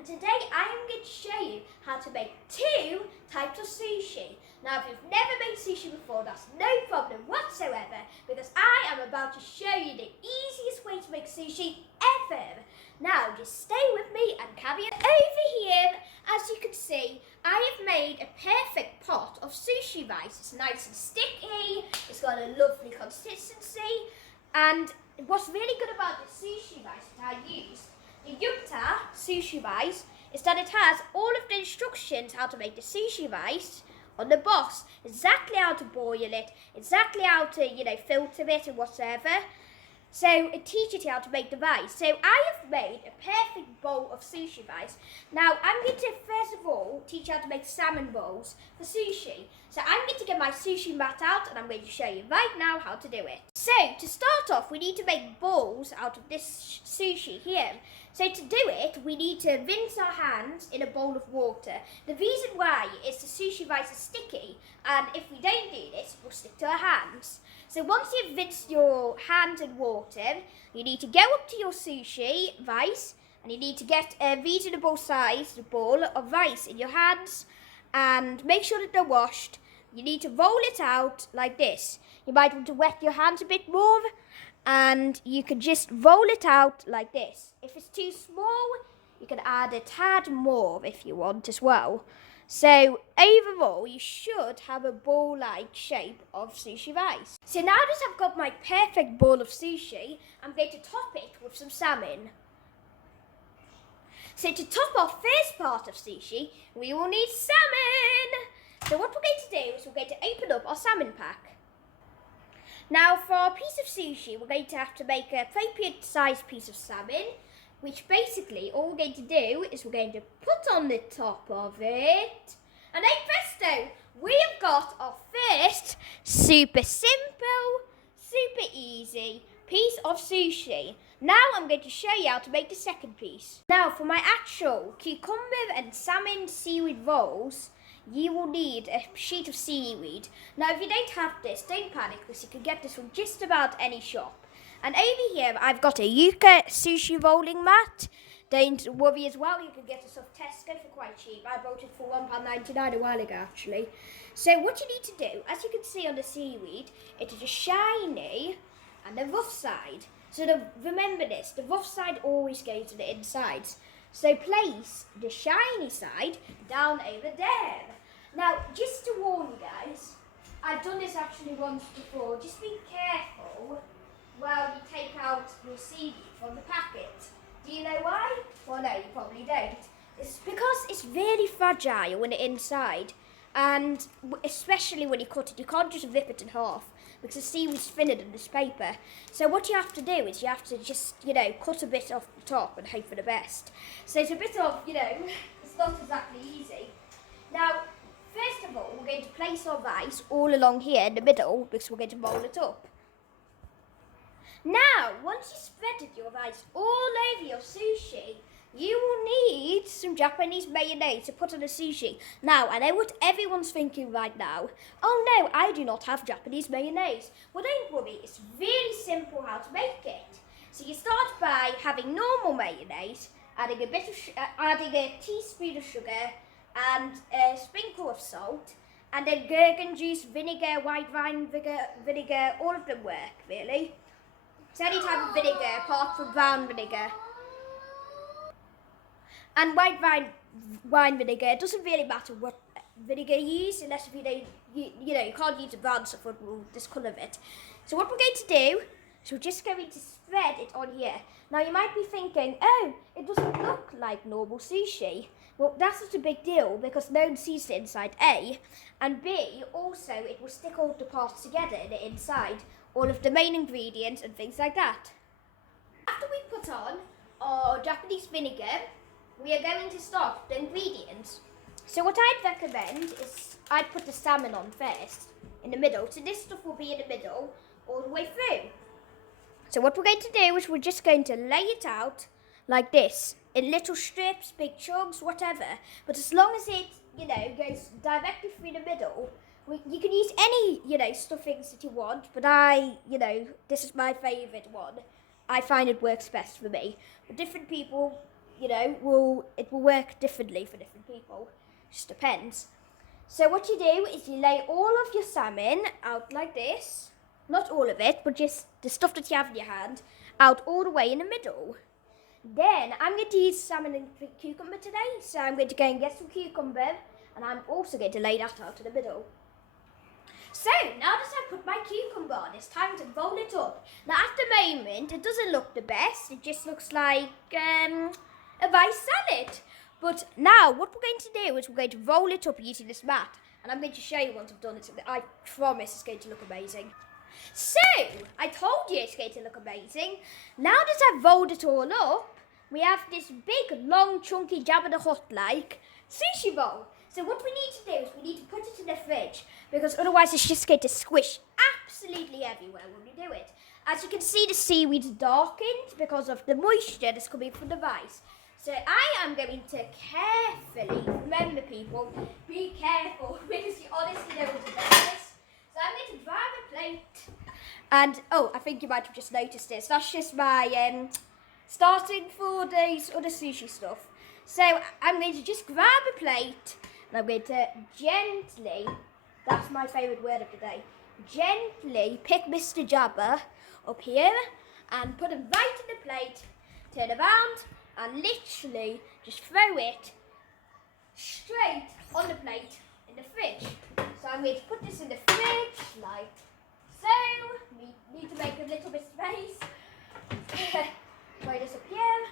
and today I am going to show you how to make two types of sushi. Now if you've never made sushi before, that's no problem whatsoever, because I am about to show you the easiest way to make sushi ever. Now just stay with me and carry on. Over here, as you can see, I have made a perfect pot of sushi rice. It's nice and sticky, it's got a lovely consistency, and what's really good about the sushi rice that I use, the Yukta sushi rice, is that it has all of the instructions how to make the sushi rice on the box. Exactly how to boil it, exactly how to, filter it and whatever. So it teaches you how to make the rice. So I have made a perfect bowl of sushi rice. Now I'm going to first of all teach you how to make salmon bowls for sushi. So I'm going to get my sushi mat out and I'm going to show you right now how to do it. So to start off, we need to make balls out of this sushi here. So to do it, we need to rinse our hands in a bowl of water. The reason why is the sushi rice is sticky, and if we don't do this, it will stick to our hands. So once you've rinsed your hands in water, you need to go up to your sushi rice and you need to get a reasonable sized ball of rice in your hands and make sure that they're washed. You need to roll it out like this. You might want to wet your hands a bit more and you can just roll it out like this. If it's too small, you can add a tad more if you want as well. So overall, you should have a ball-like shape of sushi rice. So now that I've got my perfect bowl of sushi, I'm going to top it with some salmon. So to top our first part of sushi, we will need salmon. So what we're going to do is we're going to open up our salmon pack. Now for our piece of sushi, we're going to have to make an appropriate sized piece of salmon, which basically all we're going to do is we're going to put on the top of it, and hey presto, we have got our first super simple, super easy piece of sushi. Now I'm going to show you how to make the second piece. Now for my actual cucumber and salmon seaweed rolls, you will need a sheet of seaweed. Now if you don't have this, don't panic, because you can get this from just about any shop. And over here, I've got a Yuka sushi rolling mat. Don't worry as well, you can get this off Tesco for quite cheap. I bought it for £1.99 a while ago, actually. So what you need to do, as you can see on the seaweed, it is a shiny and a rough side. So remember this, the rough side always goes to the insides. So place the shiny side down over there. Now, just to warn you guys, I've done this actually once before. Just be careful while you take out your seaweed from the packet. Do you know why? Well, no, you probably don't. It's because it's really fragile when it's inside, and especially when you cut it, you can't just rip it in half because the seaweed's thinner than this paper. So what you have to do is you have to just, cut a bit off the top and hope for the best. So it's a bit of, it's not exactly easy. Now, first of all, we're going to place our rice all along here in the middle because we're going to roll it up. Now, once you've spreaded your rice all over your sushi, you will need some Japanese mayonnaise to put on the sushi. Now, I know what everyone's thinking right now. Oh no, I do not have Japanese mayonnaise. Well, don't worry, it's really simple how to make it. So you start by having normal mayonnaise, adding a teaspoon of sugar and a sprinkle of salt, and then gherkin juice, vinegar, white wine vinegar, all of them work, really. So any type of vinegar apart from brown vinegar. And white wine vinegar, it doesn't really matter what vinegar you use, unless if you can't use a brown stuff, it will discolour it. So what we're going to do is we're just going to spread it on here. Now you might be thinking, oh, it doesn't look like normal sushi. Well, that's not a big deal because no one sees the inside, A, and B, also it will stick all the parts together in the inside, all of the main ingredients and things like that. After we put on our Japanese vinegar, we are going to start the ingredients. So what I'd recommend is I'd put the salmon on first, in the middle. So this stuff will be in the middle all the way through. So what we're going to do is we're just going to lay it out like this, in little strips, big chunks, whatever. But as long as it, goes directly through the middle, you can use any, stuffings that you want, but this is my favourite one. I find it works best for me. But different people it will work differently for different people. Just depends. So what you do is you lay all of your salmon out like this. Not all of it, but just the stuff that you have in your hand out all the way in the middle. Then I'm going to use salmon and cucumber today. So I'm going to go and get some cucumber, and I'm also going to lay that out in the middle. So now that I've put my cucumber on, it's time to roll it up. Now at the moment, it doesn't look the best. It just looks like a rice salad. But now what we're going to do is we're going to roll it up using this mat. And I'm going to show you once I've done it. I promise it's going to look amazing. So, I told you it's going to look amazing. Now that I've rolled it all up, we have this big, long, chunky Jabba the Hutt-like sushi bowl. So what we need to do is we need to put it in the fridge, because otherwise it's just going to squish absolutely everywhere when we do it. As you can see, the seaweed's darkened because of the moisture that's coming from the rice. So I am going to carefully, remember people, be careful, because you honestly don't want to do this. So I'm going to grab a plate, and I think you might have just noticed this. That's just my starting for these other sushi stuff. So I'm going to just grab a plate, and I'm going to gently, that's my favourite word of the day, gently pick Mr. Jabba up here and put him right in the plate, turn around, and literally just throw it straight on the plate in the fridge. So I'm going to put this in the fridge like so. We need to make a little bit of space. Throw this up here.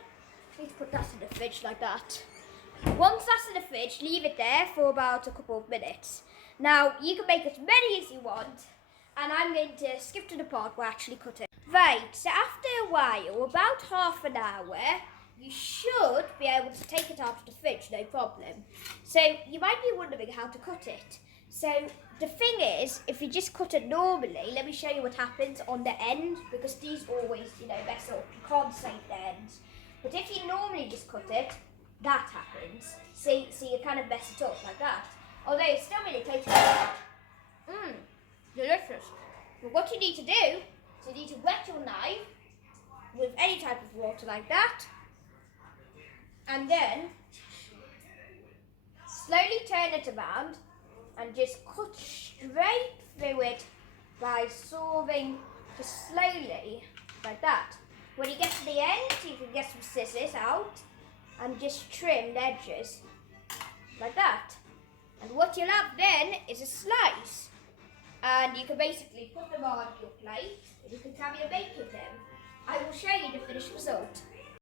Need to put that in the fridge like that. Once that's in the fridge, leave it there for about a couple of minutes. Now you can make as many as you want, and I'm going to skip to the part where I actually cut it. Right, so after a while, about half an hour, you should be able to take it out of the fridge, no problem. So you might be wondering how to cut it. So the thing is, if you just cut it normally, let me show you what happens on the end, because these always, mess up. You can't save the ends. But if you normally just cut it, that happens. See, you kind of mess it up like that. Although it's still really tasty. Delicious. But what you need to do is you need to wet your knife with any type of water like that, and then slowly turn it around and just cut straight through it by sawing just slowly like that. When you get to the end, you can get some scissors out and just trim the edges like that. And what you'll have then is a slice, and you can basically put them on your plate and you can have your bake with them. I will show you the finished result.